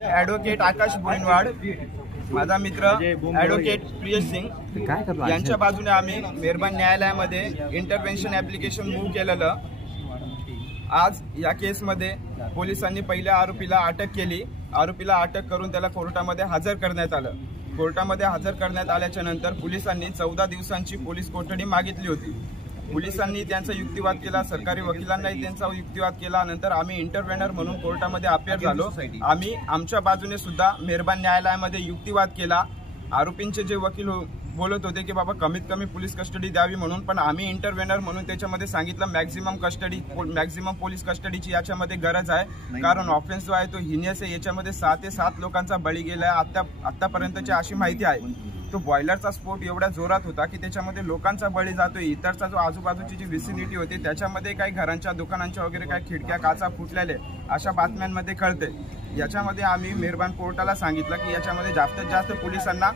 Advocate आकाश बोईनवाड, माझा मित्र advocate Priyesh Singh यांच्या बाजूने आम्ही मेहरबान न्यायालयामध्ये इंटरव्हेन्शन ॲप्लिकेशन मूव्ह केलेलं। आज या केसमध्ये पोलिसांनी पहिल्या आरोपीला अटक केली। आरोपीला अटक करून त्याला कोर्टामध्ये हजर करण्यात आलं। कोर्टामध्ये हजर करण्यात आल्याच्या नंतर पोलिसांनी 14 दिवसांची पोलीस कोठडी मागितली होती। पोलिसांनी त्यांचा युक्तिवाद केला, सरकारी वकिलांनाही त्यांचा युक्तिवाद केला। नंतर आम्ही इंटरव्हेनर म्हणून कोर्टामध्ये अपियर झालो। आम्ही आमच्या बाजूने सुद्धा मेहरबान न्यायालयामध्ये युक्तिवाद केला। आरोपींचे जे वकील बोलत होते की बाबा कमीत कमी पोलीस कस्टडी द्यावी म्हणून, पण आम्ही इंटरव्हेनर म्हणून त्याच्यामध्ये सांगितलं मॅक्झिमम पोलीस कस्टडीची याच्यामध्ये गरज आहे, कारण ऑफेन्स जो आहे तो हिनियस आहे। याच्यामध्ये 6 ते 7 लोकांचा बळी गेला आतापर्यंतची अशी माहिती आहे। तो बॉयलरचा स्फोट एवढ्या जोरात होता की त्याच्यामध्ये लोकांचा बळी जातोय। इतरचा जो आजूबाजूची जी विसिनिटी होती त्याच्यामध्ये काही घरांच्या दुकानांच्या वगैरे काही खिडक्या काचा फुटलेले अशा बातम्यांमध्ये कळते। याच्यामध्ये आम्ही मेहरबान कोर्टाला सांगितलं की याच्यामध्ये जास्तीत जास्त पोलिसांना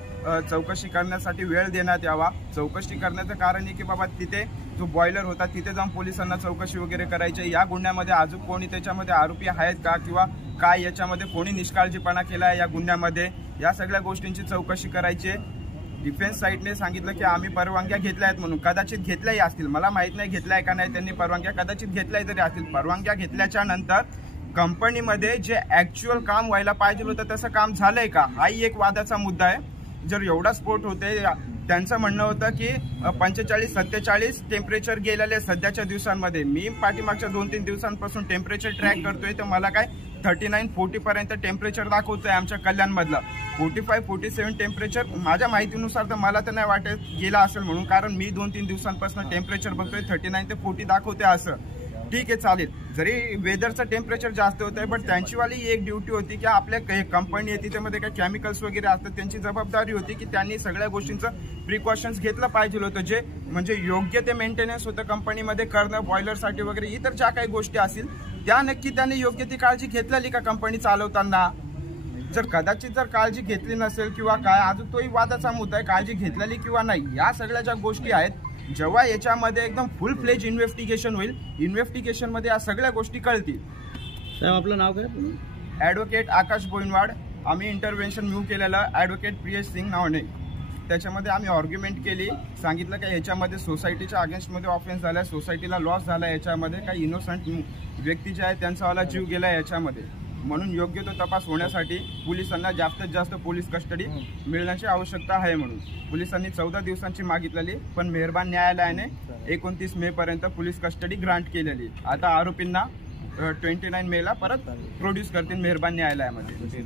चौकशी करण्यासाठी वेळ देण्यात यावा। चौकशी करण्याचं कारण आहे की बाबा तिथे जो बॉयलर होता तिथे जाऊन पोलिसांना चौकशी वगैरे करायची। या गुन्ह्यामध्ये अजून कोणी त्याच्यामध्ये आरोपी आहेत का किंवा काय याच्यामध्ये कोणी निष्काळजीपणा केला आहे या गुन्ह्यामध्ये, या सगळ्या गोष्टींची चौकशी करायची। डिफेन्स साईडने सांगितलं की आम्ही परवानग्या घेतल्या आहेत म्हणून, कदाचित घेतल्याही असतील, मला माहित नाही घेतल्या का नाही त्यांनी परवानग्या, कदाचित घेतल्याही तरी असतील। परवानग्या घेतल्याच्या नंतर कंपनीमध्ये जे ॲक्च्युअल काम व्हायला पाहिजे होतं तसं काम झालंय का, हाही एक वादाचा मुद्दा आहे। जर एवढा स्फोट होते, त्यांचं म्हणणं होतं की 45-47 टेम्परेचर गेलेले सध्याच्या दिवसांमध्ये। मी पाठीमागच्या 2-3 दिवसांपासून टेम्परेचर ट्रॅक करतोय तर मला काय 39-40 पर्यंत टेम्परेचर दाखवतोय आमच्या कल्याणमधलं। 45-47 टेम्परेचर माझ्या माहितीनुसार तर मला तर नाही वाटत गेला असेल म्हणून, कारण मी 2-3 दिवसांपासून टेम्परेचर बघतोय 39 ते 40 दाखवते असं। ठीक आहे, चालेल, जरी वेदरचं टेम्परेचर जास्त होत आहे, पण त्यांचीवाली एक ड्युटी होती की आपल्या कंपनी आहे तिच्यामध्ये काही केमिकल्स वगैरे असतात, त्यांची जबाबदारी होती की त्यांनी सगळ्या गोष्टींचं प्रिकॉशन्स घेतलं पाहिजे होतं, जे म्हणजे योग्य ते मेंटेनन्स होतं कंपनीमध्ये करणं, बॉयलरसाठी वगैरे इतर ज्या काही गोष्टी असतील त्या नक्की त्यांनी योग्य ती काळजी घेतलेली का कंपनी चालवताना। जर कदाचित जर काळजी घेतली नसेल किंवा काय, अजून तोही वादाचा मुद्दा आहे, काळजी घेतलेली किंवा नाही, या सगळ्या ज्या गोष्टी आहेत, जेव्हा याच्यामध्ये एकदम फुल फ्लेज इन्व्हेस्टिगेशन होईल, इन्व्हेस्टिगेशनमध्ये या सगळ्या गोष्टी कळतील। साहेब आपलं नाव काय? ॲडव्होकेट आकाश बोईनवाड। आम्ही इंटरव्हेन्शन मूव्ह केलेलं ॲडव्होकेट प्रियेश सिंग नावाने। त्याच्यामध्ये आम्ही आर्ग्युमेंट केली, सांगितलं की याच्यामध्ये सोसायटीच्या अगेन्स्टमध्ये ऑफेन्स झाला, सोसायटीला लॉस झाला, याच्यामध्ये काही इनोसंट व्यक्ती जे आहेत त्यांचावाला जीव गेला याच्यामध्ये, म्हणून योग्य तो तपास होण्यासाठी पोलिसांना जास्तीत जास्त पोलीस कस्टडी मिळण्याची आवश्यकता आहे। म्हणून पोलिसांनी 14 दिवसांची मागितलेली, पण मेहरबान न्यायालयाने 29 मे पर्यंत पोलीस कस्टडी ग्रांट केलेली। आता आरोपींना 29 मेला परत प्रोड्यूस करतील मेहरबान न्यायालयामध्ये।